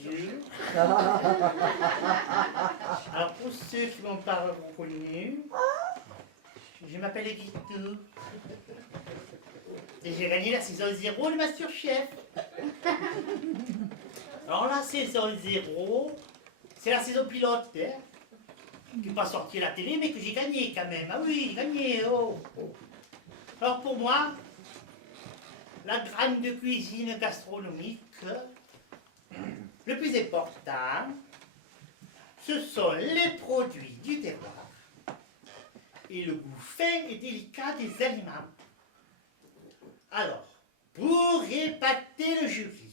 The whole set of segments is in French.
Dieu. Alors pour ceux qui m'ont pas reconnu, je m'appelle Guitou. Et j'ai gagné la saison 0 de Masterchef. Alors la saison 0, c'est la saison pilote, hein, qui n'est pas sortie à la télé, mais que j'ai gagné quand même. Ah oui, gagné, oh. Alors pour moi, la grande cuisine gastronomique, le plus important, ce sont les produits du terroir et le goût fin et délicat des aliments. Alors, pour épater le jury,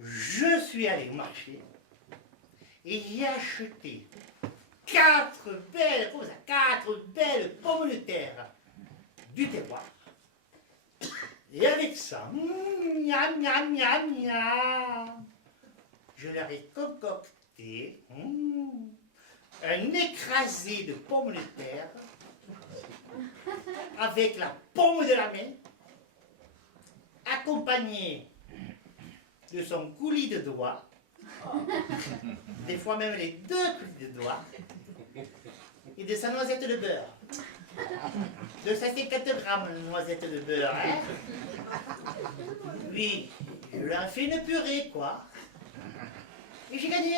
je suis allé au marché et j'ai acheté 4 belles pommes de terre du terroir. Et avec ça, miam, miam, miam, miam, je leur ai concocté un écrasé de pommes de terre avec la paume de la main, accompagné de son coulis de doigts, des fois même les 2 coulis de doigts, et de sa noisette de beurre. De 50 grammes de noisette de beurre, hein. Oui, je lui ai fait une purée, quoi. Et j'ai gagné.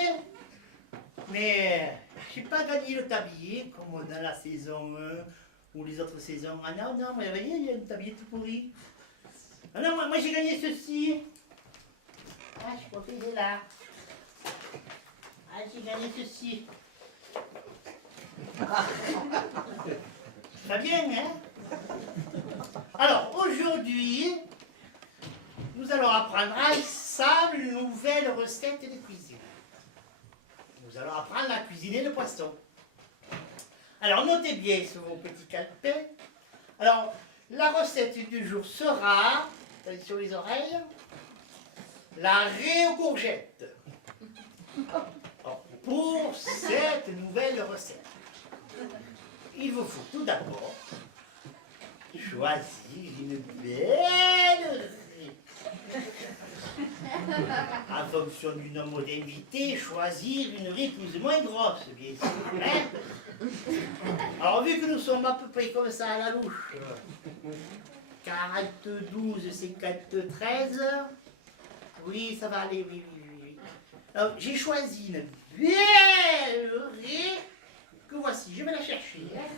Mais j'ai pas gagné le tablier comme dans la saison 1 ou les autres saisons. Ah non, non, vous voyez, il y a un tablier tout pourri. Ah non, moi j'ai gagné ceci. Ah, je crois qu'il est là. Ah, j'ai gagné ceci. Très bien, hein? Alors, aujourd'hui, nous allons apprendre ensemble une nouvelle recette de cuisine. Nous allons apprendre à cuisiner le poisson. Alors, notez bien sur vos petits calepins. Alors, la recette du jour sera, sur les oreilles, la raie aux courgettes. Alors, pour cette nouvelle recette, il vous faut tout d'abord choisir une belle raie. En fonction du nombre d'invités, choisir une raie plus ou moins grosse, bien sûr. Hein? Alors, vu que nous sommes à peu près comme ça à la louche, 42, 50, 13, oui, ça va aller, oui, oui, oui. Alors, j'ai choisi une belle raie. Que voici, je vais la chercher. Hein.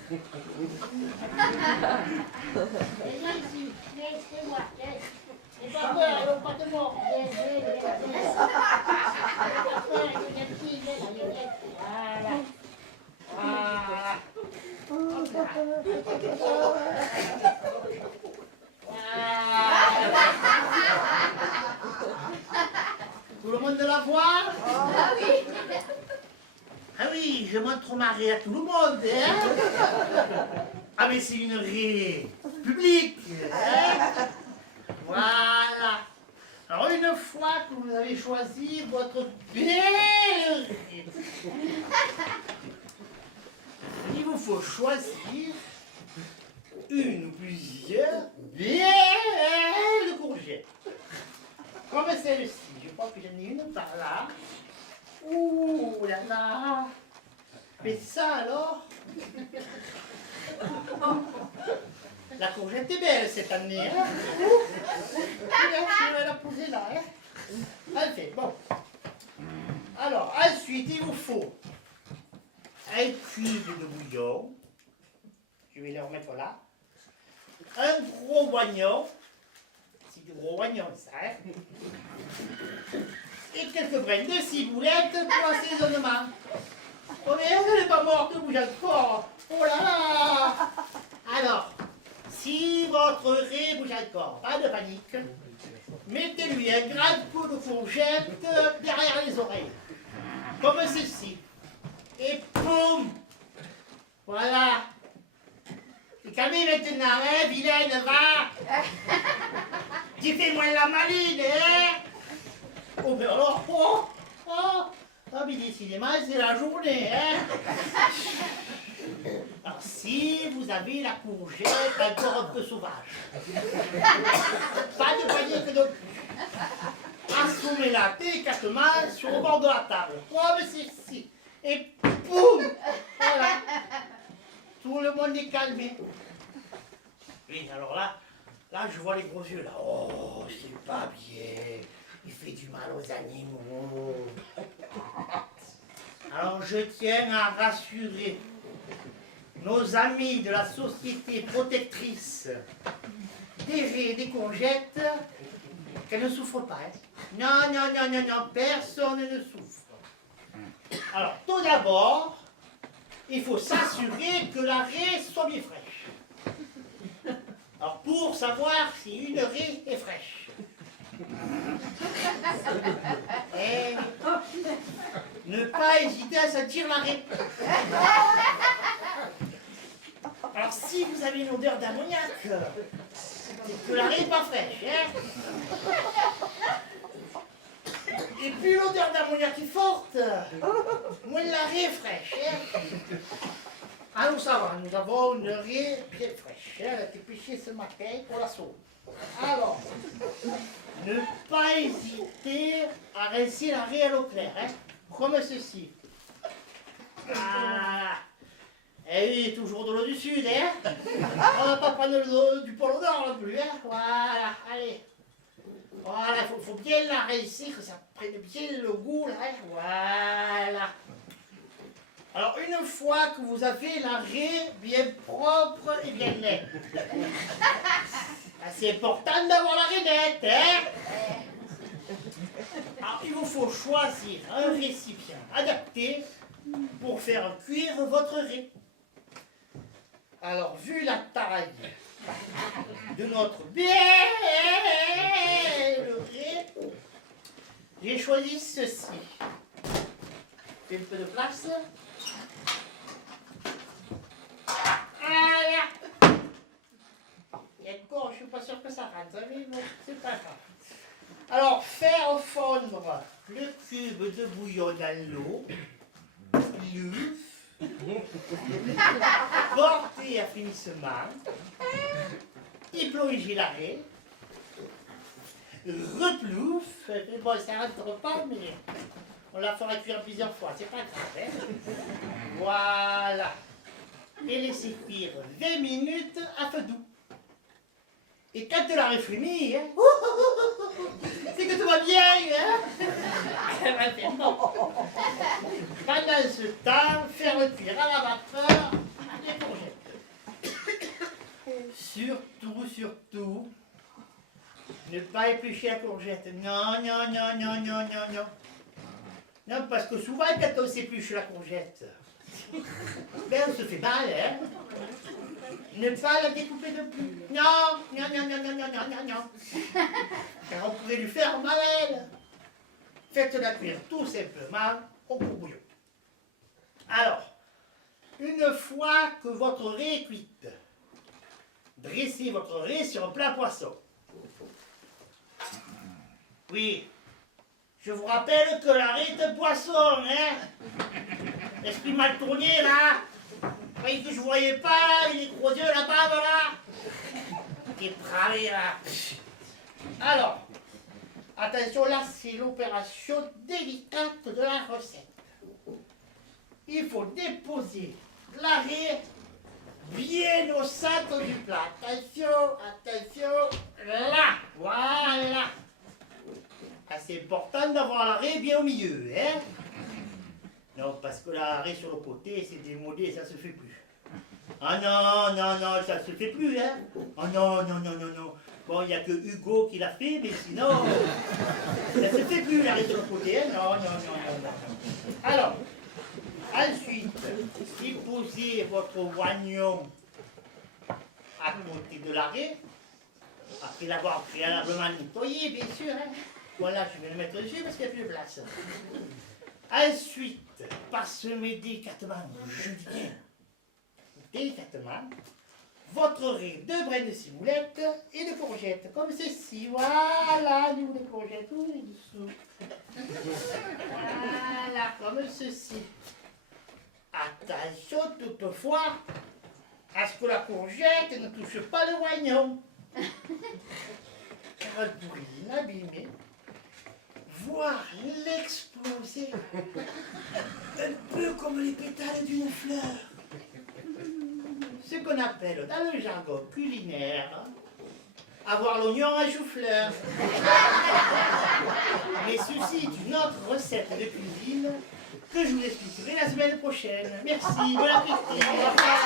Viens ici, c'est moi. N'aie pas peur, pas de mort. Voilà. Voilà. Tout le monde la voit? Ah oui. Ah oui, je montre ma raie à tout le monde, hein. Ah mais c'est une raie publique, hein. Voilà. Alors une fois que vous avez choisi votre belle raie, il vous faut choisir une ou plusieurs belles courgettes. Comme celle-ci, je crois que j'en ai une par là. Ouh là là. Mais ça alors. La courgette est belle cette année. Hein. Je vais la poser là. Hein. Enfin, bon. Alors, ensuite, il vous faut un cube de bouillon. Je vais le remettre là. Un gros oignon. C'est du gros oignon, ça. Hein. Et quelques graines de ciboulette pour l'assaisonnement. Oh mais elle n'est pas morte, bouge encore. Oh là là. Alors, si votre raie bouge encore, pas de panique, mettez-lui un grand coup de fourchette derrière les oreilles, comme ceci. Et poum. Voilà. Et calmez maintenant, hein, vilaine, va. Dis-fais-moi la maline, hein. Oh, mais alors, ah, mais décidément, c'est la journée, hein. Alors, si vous avez la courgette encore un peu sauvage, pas de panique non plus. assommer la délicatement sur le bord de la table, comme ceci. Et boum! Voilà. Tout le monde est calmé. Oui, alors là, je vois les gros yeux, là. Oh, c'est pas bien. Il fait du mal aux animaux. Alors, je tiens à rassurer nos amis de la société protectrice des raies et des courgettes qu'elles ne souffrent pas. Hein. Non, non, non, non, non, personne ne souffre. Alors, tout d'abord, il faut s'assurer que la raie soit bien fraîche. Alors, pour savoir si une raie est fraîche. Et ne pas hésiter à sentir la raie. Alors, si vous avez une odeur d'ammoniac, c'est que la raie n'est pas fraîche. Hein. Et plus l'odeur d'ammoniac est forte, moins la raie est fraîche. Hein. Alors, ça va, nous avons une raie bien fraîche. Elle a été pêchée ce matin pour la sauce. Alors, ne pas hésiter à rincer la raie à l'eau claire, hein, comme ceci. Voilà. Et oui, toujours de l'eau du sud, hein. On ne va pas prendre l'eau du pôle Nord non plus, hein. Voilà, allez. Voilà, il faut bien la rincer, que ça prenne bien le goût, là, hein. Voilà. Alors, une fois que vous avez la raie bien propre et bien nette, c'est important d'avoir la raie nette, hein. Alors, il vous faut choisir un récipient adapté pour faire cuire votre raie. Alors, vu la taille de notre belle raie, j'ai choisi ceci. Fais un peu de place. Voilà. Et encore, je ne suis pas sûr que ça rentre, mais bon, c'est pas grave. Alors, faire fondre le cube de bouillon dans l'eau, porter à finissement, y plonger la raie, replouf, bon, ça rentre pas, mais on la fera cuire plusieurs fois, c'est pas grave, hein. Voilà. Et laisser cuire 20 minutes à feu doux. Et quand tu l'as frémie, hein, c'est que tout va bien, hein. Pendant ce temps, faire cuire à la vapeur les courgettes. Surtout, ne pas éplucher la courgette. Non, non, non, non, non, non, non. Non, parce que souvent, quand on s'épluche la courgette, ben on se fait mal, hein. Ne pas la découper de plus. Non, non, non, non, non, non, non, non, non. Car on pourrait lui faire mal à elle. Faites-la cuire tout simplement au courbouillon. Alors, une fois que votre raie est cuite, dressez votre raie sur un plat poisson. Oui, je vous rappelle que la raie est un poisson, hein. L'esprit mal tourné, là. Vous voyez que je ne voyais pas, il est gros yeux là-bas, voilà. Qui est travé, là. Alors, attention, là, c'est l'opération délicate de la recette. Il faut déposer la raie bien au centre du plat. Attention, attention, là, voilà. Ah, c'est important d'avoir la raie bien au milieu, hein. Non, parce que la raie sur le côté, c'est démodé, ça se fait plus. Ah non, non, non, ça se fait plus, hein. Oh non, non, non, non, non. Bon, il n'y a que Hugo qui l'a fait, mais sinon, ça se fait plus, la raie sur le côté, hein. Non, non, non, non, non. Alors, ensuite, déposez votre oignon à côté de la raie, après l'avoir préalablement nettoyé, bien sûr, hein. Voilà, je vais le mettre dessus parce qu'il n'y a plus de place. Ensuite, parsemez délicatement, je dis bien, délicatement, votre raie de brins de ciboulette et de courgettes, comme ceci. Voilà, nous les courgettes, tout les dessous. Voilà, comme ceci. Attention toutefois à ce que la courgette ne touche pas le oignon. Car elle pourrait l'inabîmer. voir l'exploser. Un peu comme les pétales d'une fleur. Ce qu'on appelle dans le jargon culinaire avoir l'oignon à chou-fleur. Mais ceci est une autre recette de cuisine que je vous expliquerai la semaine prochaine. Merci, bon appétit. Au revoir.